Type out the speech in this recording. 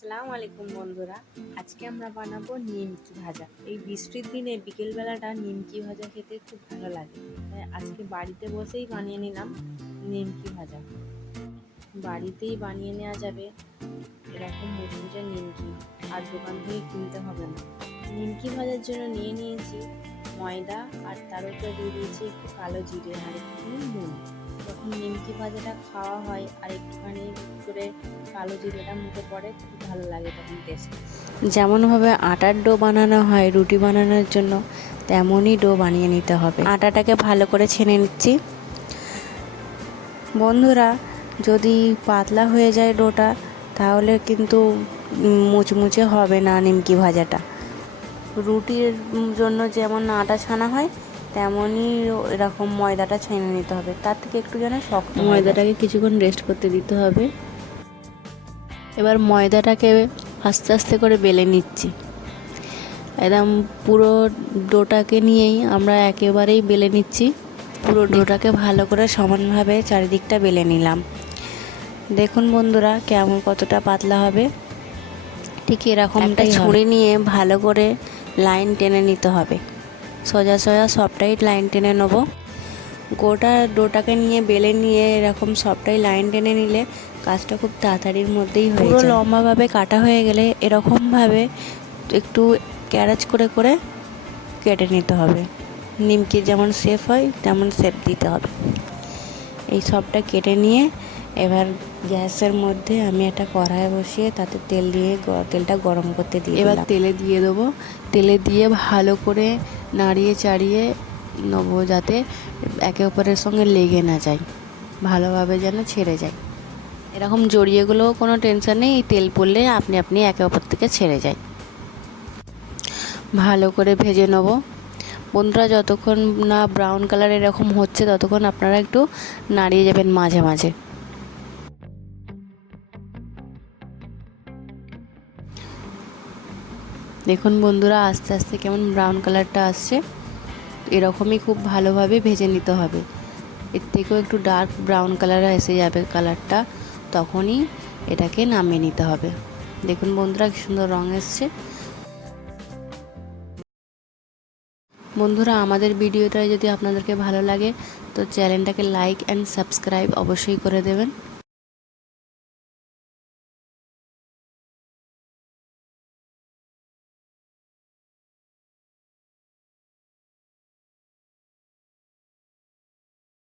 আসসালামু আলাইকুম বন্ধুরা, আজকে আমরা বানাবো নিমকি ভাজা। এই বৃষ্টির দিনে বিকেলবেলাটা নিমকি ভাজা খেতে খুব ভালো লাগে, তাই আজকে বাড়িতে বসেই বানিয়ে নিলাম নিমকি ভাজা। বাড়িতেই বানিয়ে নেওয়া যাবে এরকম মুচমুচে নিমকি, আর দোকান থেকে কিনতে হবে না। নিমকি ভাজার জন্য নিয়ে নিয়েছি ময়দা, আর তার উপরে দিয়ে দিয়েছি একটু কালো জিরে আর একটু নুন। যখন নিমকি ভাজাটা খাওয়া হয় আর একটুখানি করে কালো জিরেটা মুখে পড়ে, খুব ভালো লাগে তখন টেস্ট। যেমনভাবে আটার ডো বানানো হয় রুটি বানানোর জন্য, তেমনই ডো বানিয়ে নিতে হবে। আটাটাকে ভালো করে ছেনে নিচ্ছি। বন্ধুরা, যদি পাতলা হয়ে যায় ডোটা, তাহলে কিন্তু মুচমুচে হবে না নিমকি ভাজাটা। রুটির জন্য যেমন আটা ছানা হয়, তেমনই এরকম ময়দাটা ছেনে নিতে হবে। তার থেকে একটু যেন শক্ত, ময়দাটাকে কিছুক্ষণ রেস্ট করতে দিতে হবে। এবার ময়দাটাকে আস্তে আস্তে করে বেলে নিচ্ছি। একদম পুরো ডোটাকে নিয়েই আমরা একেবারেই বেলে নিচ্ছি। পুরো ডোটাকে ভালো করে সমানভাবে চারিদিকটা বেলে নিলাম। দেখুন বন্ধুরা, কেমন কতটা পাতলা হবে। ঠিক এরকমটাই ছুরি নিয়ে ভালো করে লাইন টেনে নিতে হবে। সোজা সোজা সবটাই লাইন টেনে নেব। গোটা ডোটাকে নিয়ে বেলে নিয়ে এরকম সবটাই লাইন টেনে নিলে কাজটা খুব তাড়াতাড়ির মধ্যেই হয়ে যায়। পুরো লম্বাভাবে কাটা হয়ে গেলে এরকমভাবে একটু ক্যারাচ করে করে কেটে নিতে হবে। নিমকির যেমন শেপ হয় তেমন শেপ দিতে হবে। এই সবটা কেটে নিয়ে এবার গ্যাসের মধ্যে আমি একটা কড়াই বসিয়ে তাতে তেল দিয়ে তেলটা গরম করতে দিই। এবার তেলে দিয়ে দেবো। তেলে দিয়ে ভালো করে নাড়িয়ে চাড়িয়ে নেবো, যাতে একে অপরের সঙ্গে লেগে না যায়, ভালোভাবে যেন ছেড়ে যায়। এরকম জড়িয়েগুলোও কোনো টেনশন নেই, এই তেল পড়লে আপনি আপনি একে অপর থেকে ছেড়ে যায়। ভালো করে ভেজে নেব। বন্ধুরা, যতক্ষণ না ব্রাউন কালার এরকম হচ্ছে ততক্ষণ আপনারা একটু নাড়িয়ে যাবেন মাঝে মাঝে। দেখুন বন্ধুরা, আস্তে আস্তে কেমন ব্রাউন কালারটা আসছে। এরকমই খুব ভালোভাবে ভেজে নিতে হবে। এর থেকেও একটু ডার্ক ব্রাউন কালার এসে যাবে কালারটা, তখনই এটাকে নামিয়ে নিতে হবে। দেখুন বন্ধুরা, কি সুন্দর রং এসছে। বন্ধুরা, আমাদের ভিডিওটা যদি আপনাদেরকে ভালো লাগে তো চ্যানেলটাকে লাইক অ্যান্ড সাবস্ক্রাইব অবশ্যই করে দেবেন।